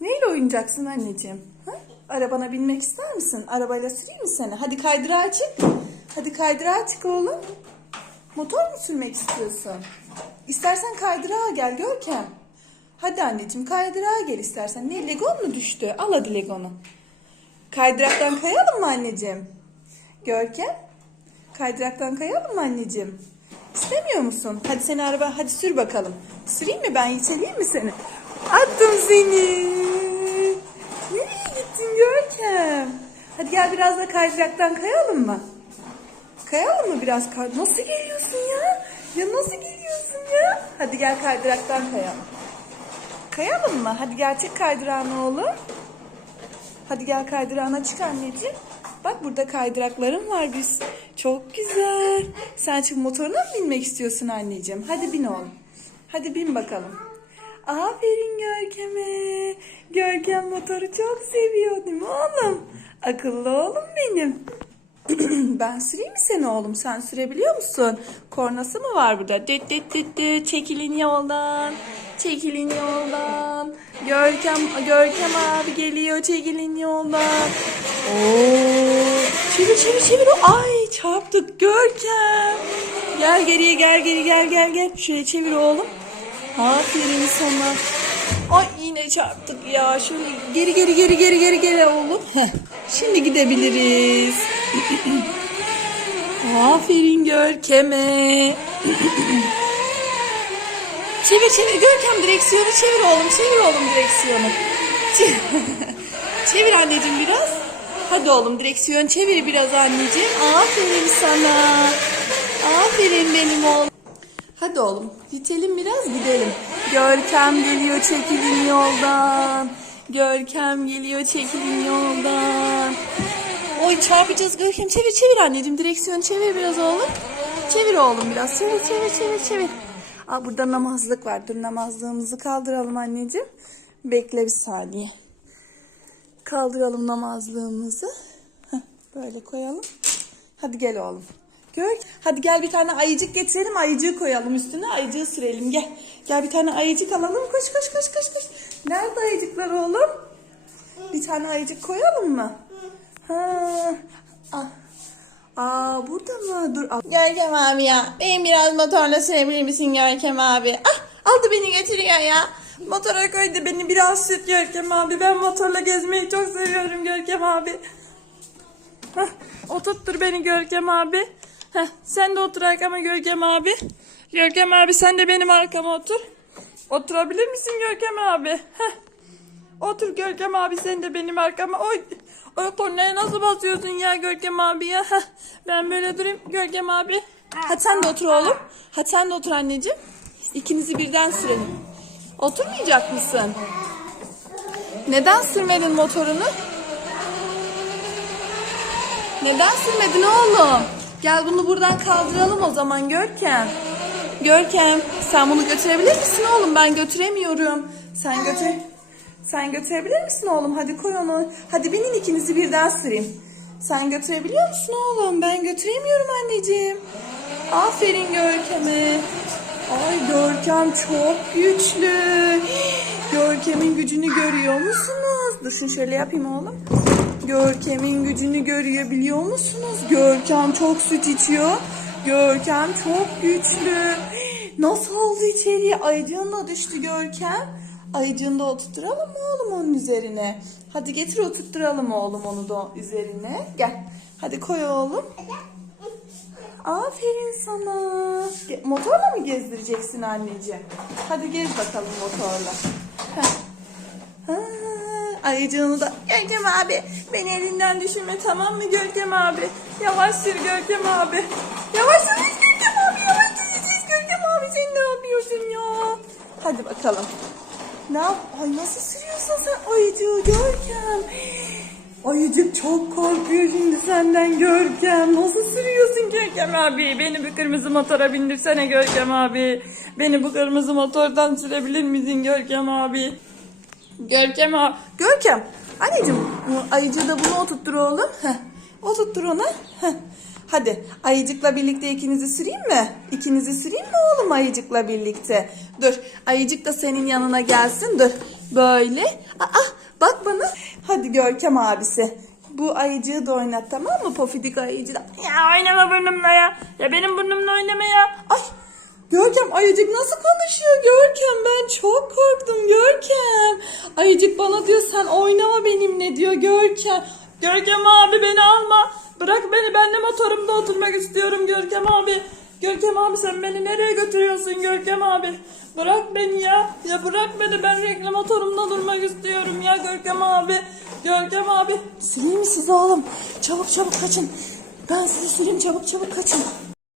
Neyle oynayacaksın anneciğim? Ha? Arabana binmek ister misin? Arabayla süreyim mi seni? Hadi kaydırağa çık. Hadi kaydırağa çık oğlum. Motor mu sürmek istiyorsun? İstersen kaydırağa gel Görkem. Hadi anneciğim kaydırağa gel istersen. Ne Legon mu düştü? Al hadi Legon'u. Kaydıraktan kayalım mı anneciğim? Görkem. Kaydıraktan kayalım mı anneciğim? İstemiyor musun? Hadi seni araba hadi sür bakalım. Süreyim mi ben iteleyeyim mi seni? Attım seni. Nereye gittin Görkem? Hadi gel biraz da kaydıraktan kayalım mı? Kayalım mı biraz kay? Nasıl geliyorsun ya? Ya nasıl geliyorsun ya? Hadi gel kaydıraktan kayalım. Kayalım mı? Hadi gel çık oğlum. Hadi gel kaydırağına çık anneciğim. Bak burada kaydıraklarım var biz. Çok güzel. Sen çık motoruna mı binmek istiyorsun anneciğim? Hadi bin oğlum. Hadi bin bakalım. Aferin Görkem'e. Görkem motoru çok seviyor değil mi oğlum? Akıllı oğlum benim. ben süreyim mi seni oğlum? Sen sürebiliyor musun? Kornası mı var burada? Düt düt düt düt. Çekilin yoldan. Çekilin yoldan. Görkem, Görkem abi geliyor. Çekilin yoldan. Oo. Çevir çevir çevir. Ay çarptık Görkem. Gel geriye gel geri gel gel gel. Şöyle çevir oğlum. Aferin sana. Ay yine çarptık ya. Şöyle geri geri geri geri geri geri oğlum. Heh. Şimdi gidebiliriz. Aferin Görkem'e. çevir çevir Görkem direksiyonu çevir oğlum. Çevir oğlum direksiyonu. Çevir, anneciğim biraz. Hadi oğlum direksiyon çevir biraz anneciğim. Aferin sana. Aferin benim oğlum. Hadi oğlum itelim biraz gidelim. Görkem geliyor çekilin yoldan. Görkem geliyor çekilin yoldan. Oy çarpacağız Görkem çevir çevir anneciğim direksiyon çevir biraz oğlum. Çevir oğlum biraz çevir çevir çevir çevir. Aa burada namazlık var dur namazlığımızı kaldıralım anneciğim. Bekle bir saniye. Kaldıralım namazlığımızı. Heh, böyle koyalım. Hadi gel oğlum. Gör. Hadi gel bir tane ayıcık getirelim. Ayıcığı koyalım üstüne. Ayıcığı sürelim. Gel. Gel bir tane ayıcık alalım. Koş koş koş koş koş. Nerede ayıcıklar oğlum? Bir tane ayıcık koyalım mı? Ha. Ah. Aa burada mı? Dur. al. Görkem abi ya. Benim biraz motorla sürebilir misin Görkem abi? Ah aldı beni götürüyor ya. Motora koydu beni biraz süt Görkem abi. Ben motorla gezmeyi çok seviyorum Görkem abi. Hah, oturttur beni Görkem abi. Heh, sen de otur arkama Görkem abi. Görkem abi sen de benim arkama otur. Oturabilir misin Görkem abi? Heh. Otur Görkem abi sen de benim arkama. Oy. O kornaya nasıl basıyorsun ya Görkem abi ya? Heh, ben böyle durayım Görkem abi. Hadi sen de otur oğlum. Hadi sen de otur anneciğim. İkinizi birden sürelim. Oturmayacak mısın? Neden sürmedin motorunu? Neden sürmedin oğlum? Gel bunu buradan kaldıralım o zaman Görkem. Görkem sen bunu götürebilir misin oğlum? Ben götüremiyorum. Sen götür. Sen götürebilir misin oğlum? Hadi koy onu. Hadi binin ikinizi birden süreyim. Sen götürebiliyor musun oğlum? Ben götüremiyorum anneciğim. Aferin Görkem'e. Ay Görkem çok güçlü. Görkem'in gücünü görüyor musunuz? Dur şunu şöyle yapayım oğlum. Görkem'in gücünü görüyor biliyor musunuz? Görkem çok süt içiyor. Görkem çok güçlü. Nasıl oldu içeriye? Ayıcığın düştü Görkem. Ayıcığını da oturtturalım mı oğlum onun üzerine? Hadi getir oturtturalım oğlum onu da üzerine. Gel. Hadi koy oğlum. Aferin sana. Motorla mı gezdireceksin anneciğim? Hadi gez bakalım motorla. Ayıcığını da Görkem abi beni elinden düşürme tamam mı Görkem abi? Yavaş sür Görkem abi. Yavaş sür Görkem abi yavaş sür Görkem abi sen ne yapıyorsun ya? Hadi bakalım. Ne yap? Ay nasıl sürüyorsun sen ayıcığı Görkem? Ayıcık çok korkuyor şimdi senden Görkem. Nasıl sürüyorsun Görkem abi? Beni bu kırmızı motora bindirsene Görkem abi. Beni bu kırmızı motordan sürebilir misin Görkem abi? Görkem abi. Görkem. Anneciğim bu ayıcığı da bunu oturttur oğlum. Heh. Oturttur ona. Heh. Hadi ayıcıkla birlikte ikinizi süreyim mi? İkinizi süreyim mi oğlum ayıcıkla birlikte? Dur ayıcık da senin yanına gelsin dur. Böyle. Aa, bak bana. Hadi Görkem abisi. Bu ayıcığı da oynat tamam mı? Pofidik ayıcı da. Ya oynama burnumla ya. Ya benim burnumla oynama ya. Görkem ayıcık nasıl konuşuyor Görkem ben çok korktum Görkem. Ayıcık bana diyor sen oynama benimle diyor Görkem. Görkem abi beni alma. Bırak beni ben de motorumda oturmak istiyorum Görkem abi. Görkem abi sen beni nereye götürüyorsun Görkem abi? Bırak beni ya. Ya bırak beni ben renkli motorumda durmak istiyorum ya Görkem abi. Görkem abi. Sileyim mi sizi oğlum? Çabuk çabuk kaçın. Ben sizi sileyim çabuk çabuk kaçın.